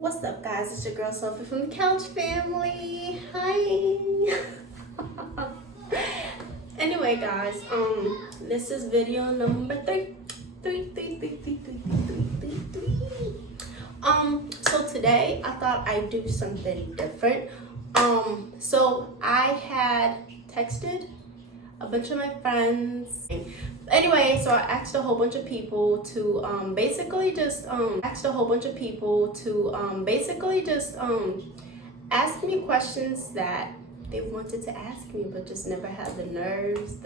What's up, guys? It's your girl Sophie from the Couch Family. Hi. Anyway, guys, this is video number three. So today I thought I'd do something different. So I had texted a bunch of my friends. Anyway, so I asked a whole bunch of people to basically just ask me questions that they wanted to ask me but just never had the nerves.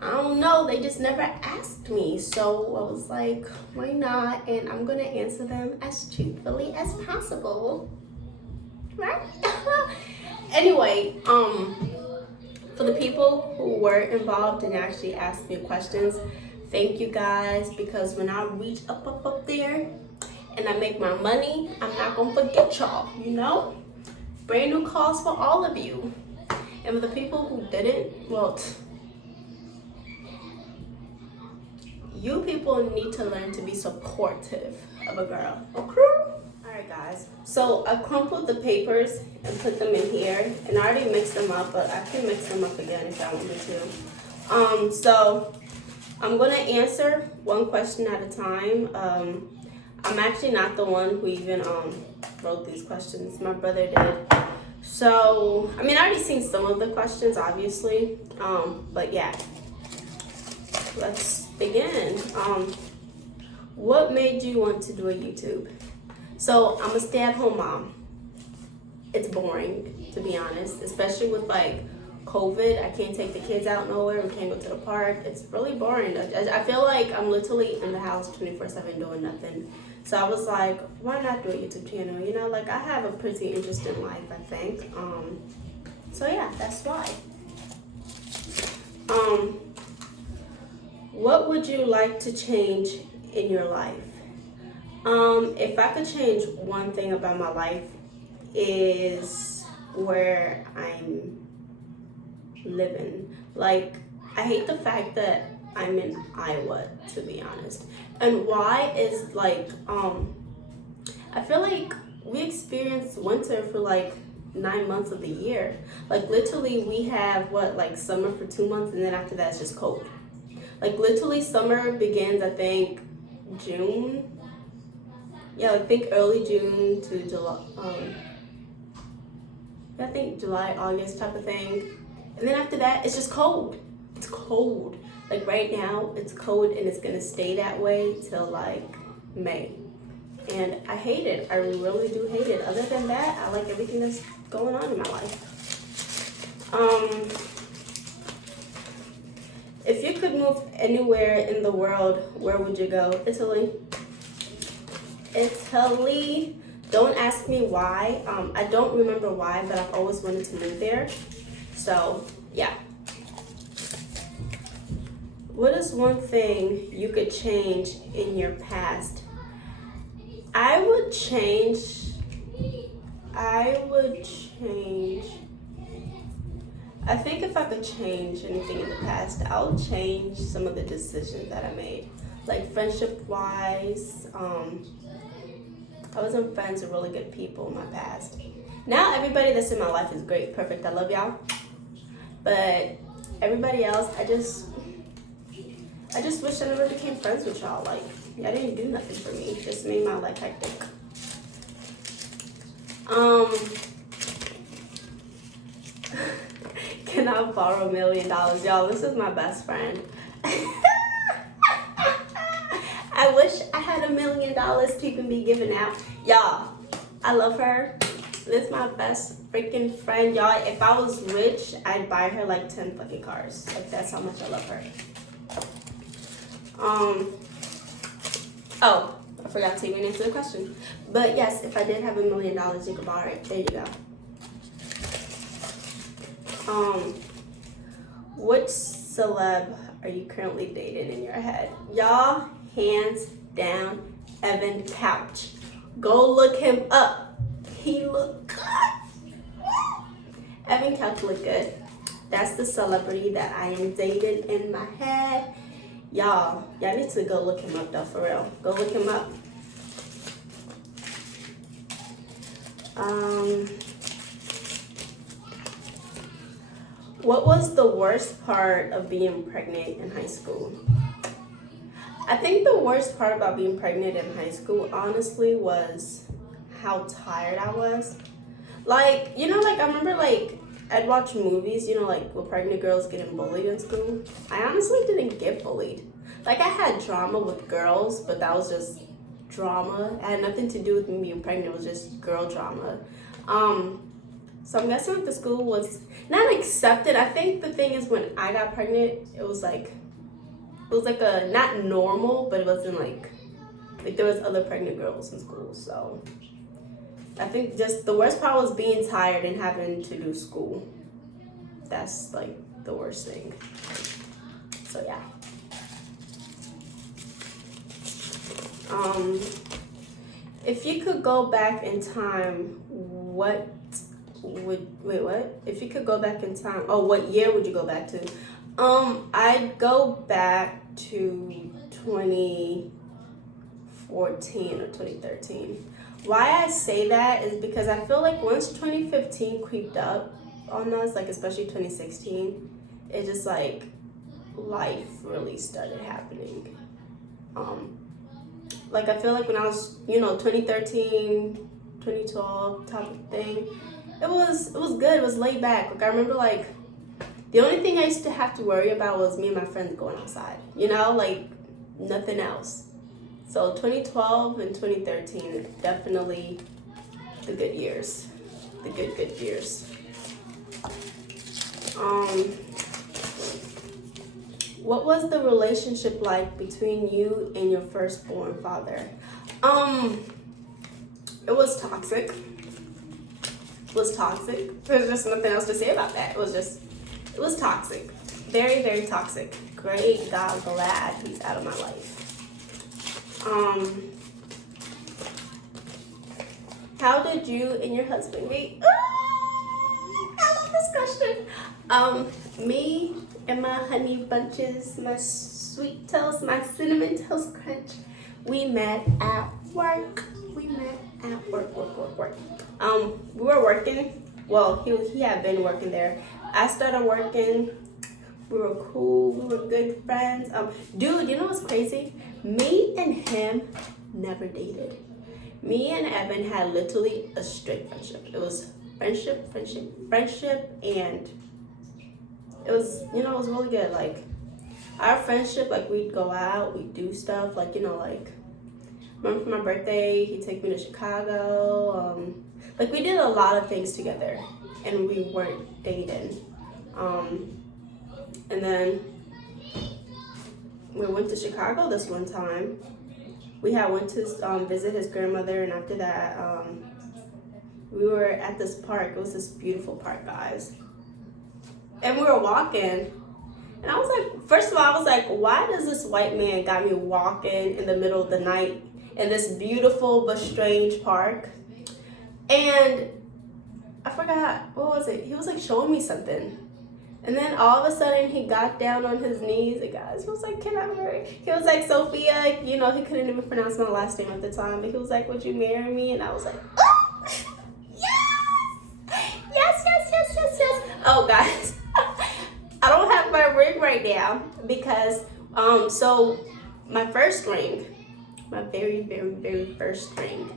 I don't know, they just never asked me. So I was like, why not? And I'm gonna answer them as truthfully as possible. Right? Anyway, for the people who were involved and actually asked me questions, thank you guys, because when I reach up there and I make my money, I'm not gonna forget y'all, you know? Brand new calls for all of you. And for the people who didn't, well, you people need to learn to be supportive of a girl, okay? Alright guys, so I crumpled the papers and put them in here, and I already mixed them up, but I can mix them up again if I want me to. So I'm gonna answer one question at a time. I'm actually not the one who even wrote these questions. My brother did. So I mean, I already seen some of the questions, obviously. But yeah, let's begin. What made you want to do a YouTube? So I'm a stay-at-home mom. It's boring, to be honest, especially with like COVID. I can't take the kids out nowhere. We can't go to the park. It's really boring. I feel like I'm literally in the house 24/7 doing nothing. So I was like, why not do a YouTube channel? You know, like I have a pretty interesting life, I think. So yeah, that's why. What would you like to change in your life? If I could change one thing about my life, is where I'm living. Like, I hate the fact that I'm in Iowa, to be honest. And why is like, I feel like we experience winter for like 9 months of the year. Like literally we have like summer for 2 months, and then after that it's just cold. Like literally summer begins, I think, June. Yeah, I think early June to July. I think July, August type of thing. And then after that, it's just cold. It's cold. Like right now, it's cold, and it's gonna stay that way till like May. And I hate it. I really do hate it. Other than that, I like everything that's going on in my life. If you could move anywhere in the world, where would you go? Italy. Italy. Don't ask me why. I don't remember why, but I've always wanted to move there. So yeah. What is one thing you could change in your past? I would change. I think if I could change anything in the past, I'll change some of the decisions that I made. Like friendship wise, I wasn't friends with really good people in my past. Now everybody that's in my life is great, perfect. I love y'all. But everybody else, I just wish I never became friends with y'all. Like, y'all didn't do nothing for me. It just made my life hectic. Can I borrow $1 million? Y'all, this is my best friend. I wish I had $1 million to even be giving out. Y'all, I love her. This is my best freaking friend, y'all. If I was rich, I'd buy her like 10 fucking cars. Like, that's how much I love her. Oh, I forgot to even answer the question. But yes, if I did have $1 million, you could borrow it. There you go. Which celeb are you currently dating in your head? Y'all, hands down, Evan Couch. Go look him up. He look good. Evan Couch look good. That's the celebrity that I am dating in my head. Y'all need to go look him up though, for real. Go look him up. Um, what was the worst part of being pregnant in high school? I think the worst part about being pregnant in high school, honestly, was how tired I was. Like, like I remember I'd watch movies, like with pregnant girls getting bullied in school. I honestly didn't get bullied. Like I had drama with girls, but that was just drama. It had nothing to do with me being pregnant. It was just girl drama. So I'm guessing like the school was not accepted. I think the thing is when I got pregnant, it was like a not normal, but it wasn't like there was other pregnant girls in school. So I think just the worst part was being tired and having to do school. That's like the worst thing. So yeah. If you could go back in time, what? If you could go back in time, what year would you go back to? I'd go back to 2014 or 2013. Why I say that is because I feel like once 2015 creeped up on us, like especially 2016, it just like life really started happening. Like I feel like when I was, 2013, 2012 type of thing, it was good. It was laid back. Like I remember like the only thing I used to have to worry about was me and my friends going outside, like nothing else. So 2012 and 2013, definitely the good years, the good years. What was the relationship like between you and your firstborn father? It was toxic. There's just nothing else to say about that. It was toxic. Very, very toxic. Great God, glad he's out of my life. How did you and your husband meet? I love this question. Me and my honey bunches, my sweet toast, my cinnamon toast crunch, we met at work. We were working. Well, he had been working there. I started working. We were cool. We were good friends. Dude, you know what's crazy? Me and him never dated. Me and Evan had literally a straight friendship. It was friendship, and it was, it was really good. Like, our friendship, like, we'd go out, we'd do stuff, like, remember for my birthday, he'd take me to Chicago. Like, we did a lot of things together, and we weren't dating. And then we went to Chicago this one time. We had went to visit his grandmother, and after that, we were at this park. It was this beautiful park, guys. And we were walking, and I was like, first of all, I was like, why does this white man got me walking in the middle of the night in this beautiful but strange park? And I forgot, what was it? He was like showing me something. And then all of a sudden he got down on his knees and guys, he was like, can I marry? He was like, Sophia, he couldn't even pronounce my last name at the time, but he was like, would you marry me? And I was like, oh, yes. Oh, guys, I don't have my ring right now because, so my first ring, my very, very, very first ring,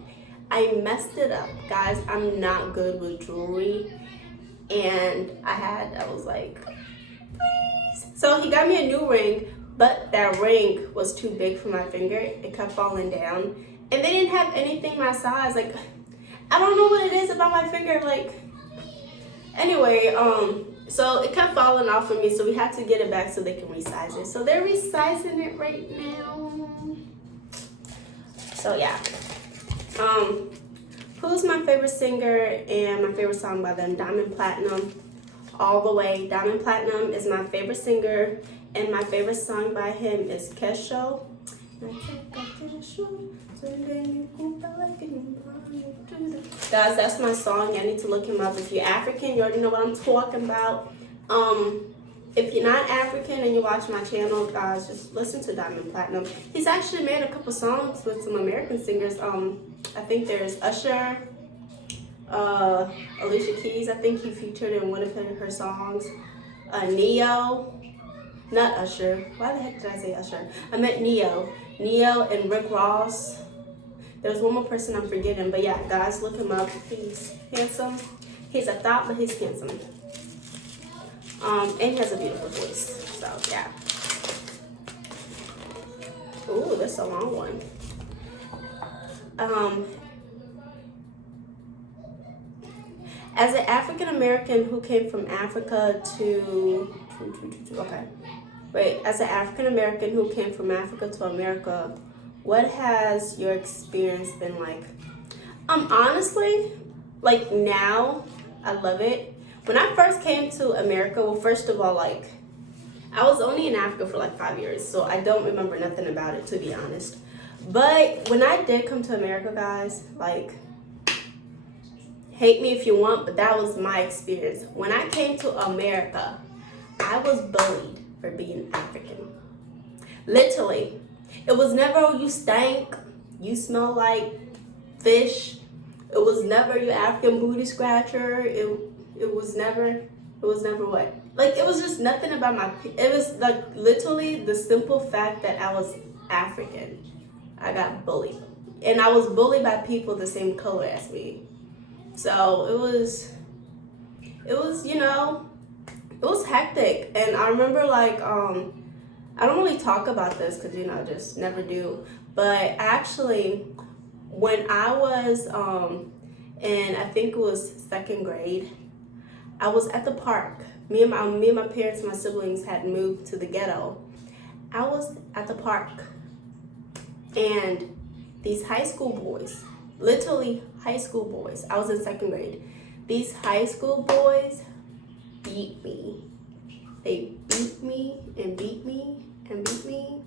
I messed it up, guys. I'm not good with jewelry. And I was like, please. So he got me a new ring, but that ring was too big for my finger. It kept falling down. And they didn't have anything my size. Like, I don't know what it is about my finger. Like, anyway, so it kept falling off of me. So we had to get it back so they can resize it. So they're resizing it right now. So yeah. Who's my favorite singer and my favorite song by them? Diamond Platinum, all the way. Diamond Platinum is my favorite singer, and my favorite song by him is Kesho. Guys, that's my song. Y'all need to look him up. If you're African, you already know what I'm talking about. If you're not African and you watch my channel, guys, just listen to Diamond Platinum. He's actually made a couple songs with some American singers. I think there's Usher, Alicia Keys, I think he featured in one of her songs. Neo, not Usher. Why the heck did I say Usher? I meant Neo. Neo and Rick Ross. There's one more person I'm forgetting, but yeah, guys, look him up. He's handsome. He's a thought, but he's handsome. And he has a beautiful voice. So yeah. Ooh, that's a long one. As an African American who came from Africa to okay, wait. As an African American who came from Africa to America, what has your experience been like? Honestly, like now, I love it. When I first came to America, well, first of all, like I was only in Africa for like 5 years, so I don't remember nothing about it, to be honest. But when I did come to America, guys, like, hate me if you want, but that was my experience. When I came to America, I was bullied for being African. Literally. It was never, oh, you stank, you smell like fish. It was never, you African booty scratcher. It was never what? Like, it was just nothing about it was like literally the simple fact that I was African. I got bullied. And I was bullied by people the same color as me. So it was, you know, it was hectic. And I remember like, I don't really talk about this because, you know, I just never do. But actually, when I was in, I think it was second grade, I was at the park. Me and my parents and my siblings had moved to the ghetto. I was at the park, and these high school boys, literally high school boys, I was in second grade. These high school boys beat me. They beat me and beat me and beat me,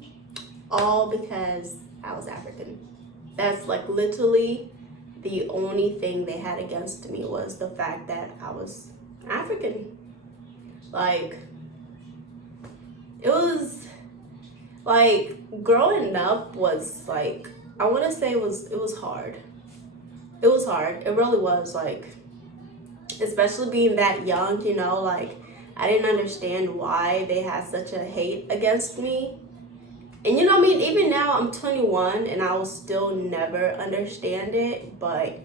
all because I was African. That's like literally the only thing they had against me was the fact that I was African. Like, it was like growing up was like, I want to say it was hard. It was hard. It really was, like, especially being that young, you know, like I didn't understand why they had such a hate against me. And you know, I mean, even now I'm 21 and I will still never understand it, but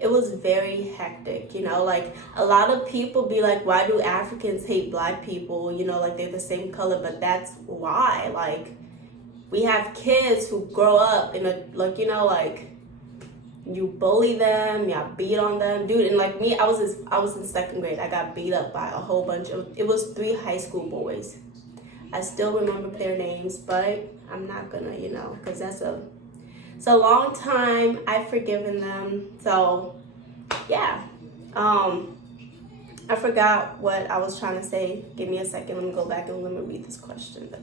it was very hectic, you know, like a lot of people be like, why do Africans hate black people? You know, like they're the same color, but that's why. Like, we have kids who grow up in a, like, you know, like you bully them, you beat on them, dude. And like me, I was in second grade. I got beat up by a whole bunch of, it was 3 high school boys. I still remember their names, but I'm not gonna, you know, because it's a long time. I've forgiven them. So yeah, I forgot what I was trying to say. Give me a second. Let me go back and let me read this question.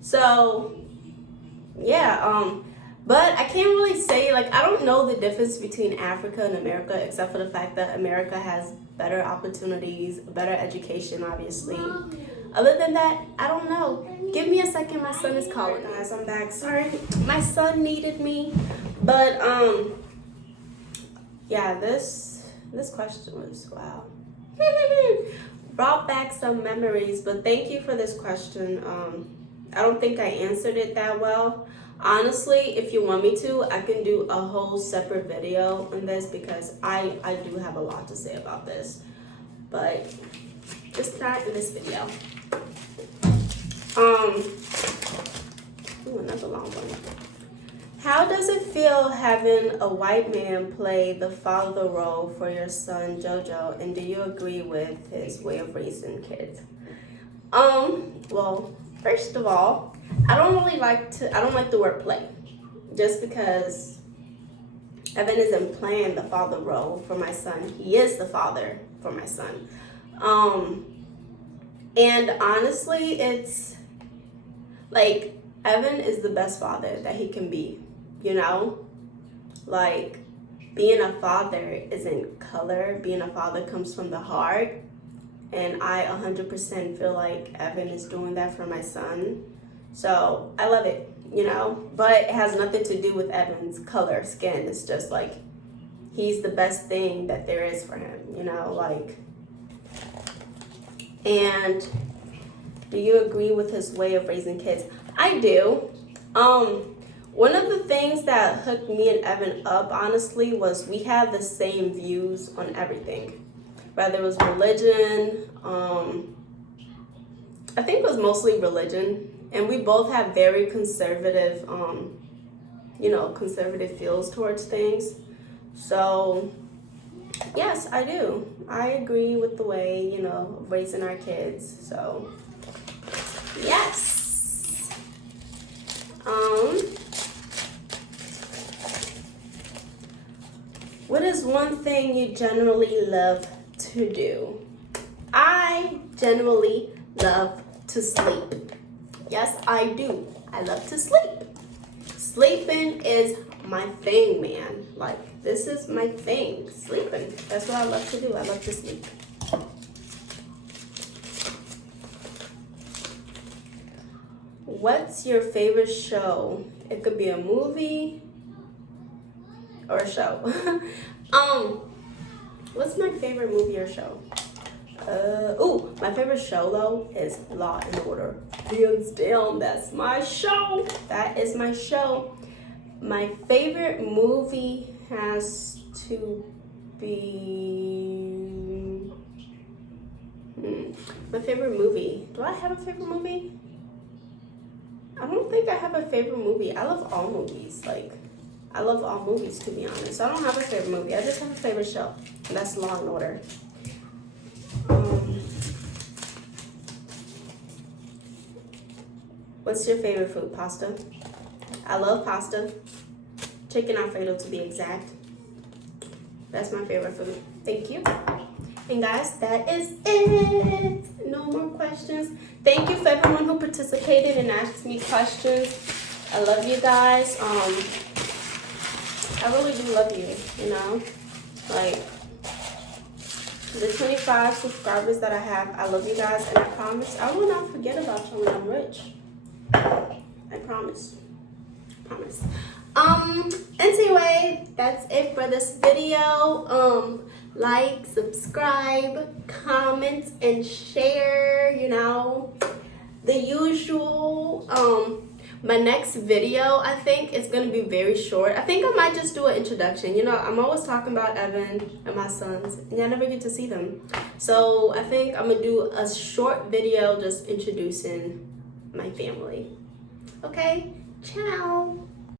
So yeah, but I can't really say, like, I don't know the difference between Africa and America, except for the fact that America has better opportunities, better education, obviously. Other than that, I don't know. Give me a second, my son is calling. Guys, I'm back. Sorry, my son needed me. But yeah, this question was, wow. Brought back some memories, but thank you for this question. I don't think I answered it that well. Honestly, if you want me to, I can do a whole separate video on this because I do have a lot to say about this. But just not in this video. Ooh, another long one. How does it feel having a white man play the father role for your son Jojo, and do you agree with his way of raising kids? Well, first of all, I don't like the word play, just because Evan isn't playing the father role for my son. He is the father for my son. And honestly, it's like Evan is the best father that he can be, you know? Like, being a father isn't color. Being a father comes from the heart. And I 100% feel like Evan is doing that for my son. So I love it. you know, but it has nothing to do with Evan's color of skin. It's just like he's the best thing that there is for him, you know, like. And do you agree with his way of raising kids? I do. One of the things that hooked me and Evan up, honestly, was we have the same views on everything. Whether it was religion, I think it was mostly religion. And we both have very conservative, you know, conservative feels towards things. So, yes, I do. I agree with the way, you know, of raising our kids. So, yes. What is one thing you generally love to do? I generally love to sleep. Yes, I do. I love to sleep. Sleeping is my thing, man. Like, this is my thing. Sleeping. That's what I love to do. I love to sleep. What's your favorite show? It could be a movie or a show. What's my favorite movie or show? My favorite show though is Law and Order. Hands down, that's my show. That is my show. My favorite movie has to be my favorite movie. Do I have a favorite movie? I don't think I have a favorite movie. I love all movies. Like, I love all movies, to be honest. So I don't have a favorite movie. I just have a favorite show, and that's Law and Order. What's your favorite food? Pasta. I love pasta. Chicken Alfredo, to be exact. That's my favorite food. Thank you. And guys, that is it. No more questions. Thank you for everyone who participated and asked me questions. I love you guys. I really do love you, you know? Like, the 25 subscribers that I have, I love you guys, and I promise I will not forget about you when I'm rich. I promise. Promise. Anyway, that's it for this video. Like, subscribe, comment, and share, you know, the usual. My next video, I think, is going to be very short. I think I might just do an introduction. You know, I'm always talking about Evan and my sons, and I never get to see them. So I think I'm going to do a short video just introducing my family. Okay? Ciao.